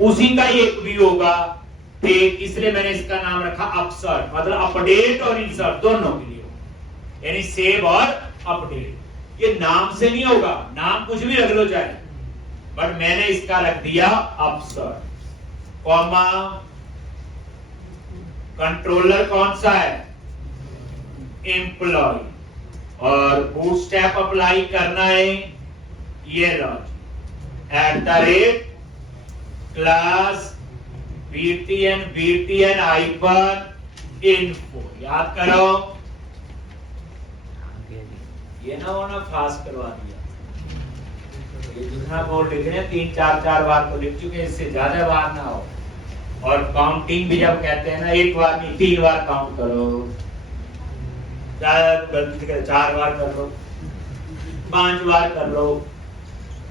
उसी का एक व्यू होगा, ठीक। इसलिए मैंने इसका नाम रखा अपसर्ट, मतलब अपडेट और इंसर्ट दोनों के लिए, यानी सेव और अपडेट। ये नाम से नहीं होगा, नाम कुछ भी रख लो चाहे, बट मैंने इसका रख दिया अपसर्ट, कॉमा कंट्रोलर कौन सा है, एम्प्लॉय, और बूटस्ट्रैप अप्लाई करना है ये logic, @ class btn hyper info. याद करो, ये ना होना फास्ट करवा दिया, ये जितना कोड लिख रहे हैं 3-4 बार तो लिख चुके, इससे ज्यादा बार ना हो। और काउंटिंग भी जब कहते हैं ना, 1 बार नहीं 3 बार काउंट करो, ज्यादा गलती कर 4 बार कर लो, 5 बार कर लो,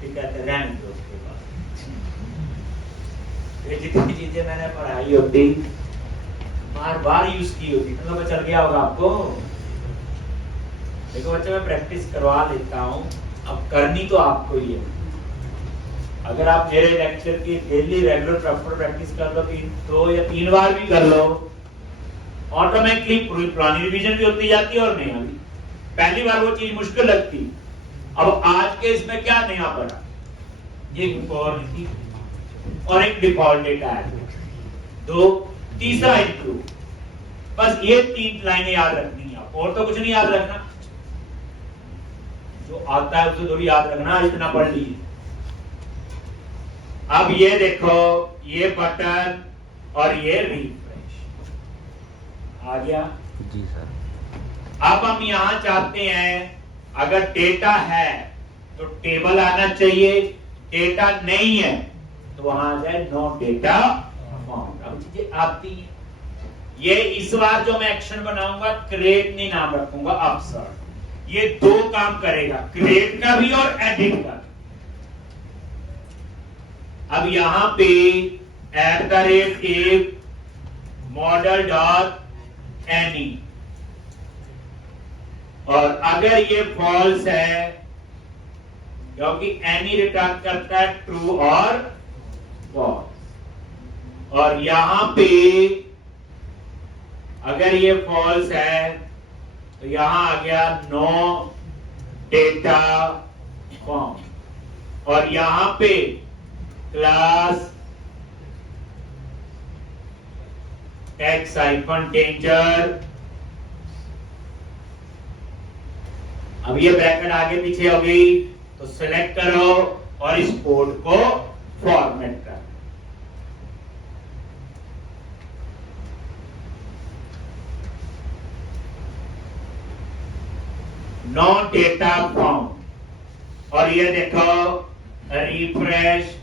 ठीक है, रहने दो। उसके बाद ये जितनी चीजें मैंने पढ़ाई होती, बार बार यूज की होती, तो पता चल गया होगा आपको। देखो बच्चे, मैं प्रैक्टिस करवा लेता हूँ, अब करनी तो आपको ही है। अगर आप मेरे लेक्चर की डेली रेगुलर प्रॉपर प्रैक्टिस कर लो, 2 या 3 बार भी कर लो, ऑटोमेटिकली पुरानी रिवीजन भी होती जाती है और नया भी। पहली बार वो चीज मुश्किल लगती, अब आज के इसमें क्या नया पड़ा, ये और एक डिफॉल्ट डेटा है, 2 तीसरा इंप्रूव। बस ये 3 लाइनें याद रखनी है, और तो कुछ नहीं याद रखना, जो आता है उसे थोड़ी याद रखना, इतना पढ़ लीजिए। अब ये देखो, ये बटन और ये रिफ्रेश आ गया जी सर। अब हम यहां चाहते हैं, अगर डेटा है तो टेबल आना चाहिए, डेटा नहीं है तो वहां आ जाए नो डेटा फाउंड। अब चीजें आती हैं। ये इस बार जो मैं एक्शन बनाऊंगा, क्रिएट नहीं नाम रखूंगा, अपसर्ट। ये 2 काम करेगा, क्रिएट का भी और एडिट का भी। अब यहां पे @ model.any, और अगर ये फॉल्स है, क्योंकि any रिटर्न करता है ट्रू और फॉल्स, और यहां पे अगर ये फॉल्स है तो यहां आ गया नो डेटा फाउंड, और यहां पे क्लास x-danger। अब ये ब्रैकेट आगे पीछे हो गई, तो सिलेक्ट करो और इस कोड को फॉर्मेट करो। नो डेटा फाउंड, और ये देखो रिफ्रेश,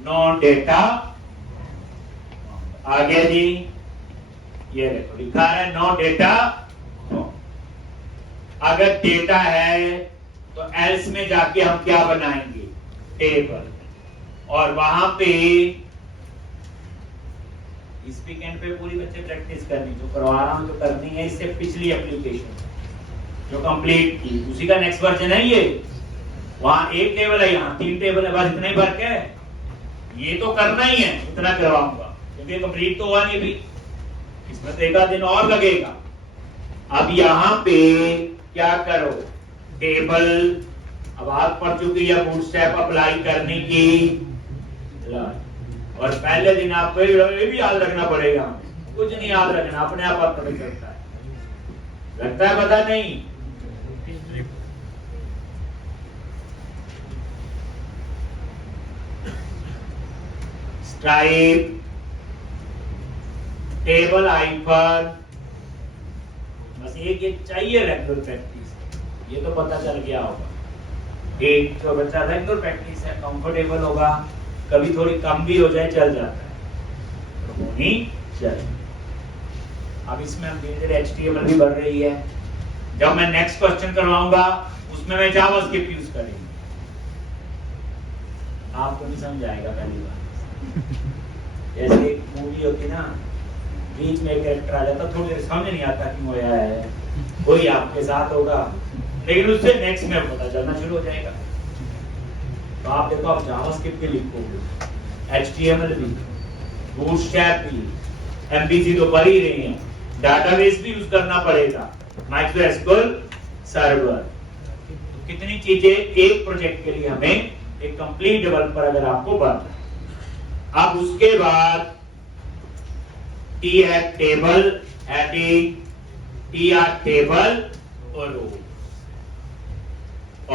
नो डेटा आगे जी, ये देखो लिखा है नो डेटा। अगर डेटा है तो एल्स में जाके हम क्या बनाएंगे, टेबल, और वहां पे इस वीकेंड पे पूरी बच्चे प्रैक्टिस करनी, जो करवा रहा हूं तो करनी है। इससे पिछली एप्लीकेशन जो कंप्लीट की, उसी का नेक्स्ट वर्जन है ये। वहां 1 टेबल है, यहाँ 3 टेबल है, बस इतना ही फर्क है। ये तो करना ही है, इतना करवाऊंगा, क्योंकि कंप्लीट तो हुआ नहीं भी, इसमें तो 1 दिन और लगेगा। अब यहाँ पे क्या करो, टेबल, अब आप पढ़ चुकी है बूटस्ट्रैप अप्लाई करने की, और पहले दिन आपको ये भी याद रखना पड़ेगा, कुछ नहीं याद रखना, अपने आप पता चलता है, लगता है पता नहीं। स्ट्राइप, टेबल हाइपर, बस एक ये चाहिए रेगुलर प्रैक्टिस, ये तो पता चल गया होगा। एक जो बच्चा रेगुलर प्रैक्टिस है, कंफर्टेबल होगा, कभी थोड़ी कम भी हो जाए चल जाता है, तो होनी चाहिए। अब इसमें हम धीरे धीरे HTML भी बढ़ रही है। जब मैं नेक्स्ट क्वेश्चन करवाऊंगा उसमें मैं जावास्क्रिप्ट यूज करेंगे, आपको नहीं समझ आएगा पहली बार। जैसे एक मूवी होती ना, बीच में कैरेक्टर आ जाता, थोड़ी देर समझ नहीं आता क्यों आया है, कोई आपके साथ होगा, लेकिन उससे नेक्स्ट में पता चलना शुरू हो जाएगा। तो आप देखो, आप जावास्क्रिप्ट के लिखोगे HTML भी, बूटस्ट्रैप भी, MVC तो कर ही रही हैं, डाटाबेस भी यूज करना पड़ेगा, MySQL सर्वर। तो कितनी चीजें एक प्रोजेक्ट के लिए हमें एक कंप्लीट डेवलपर अगर आपको बनना है। अब उसके बाद T at table, adding, T R table और रो।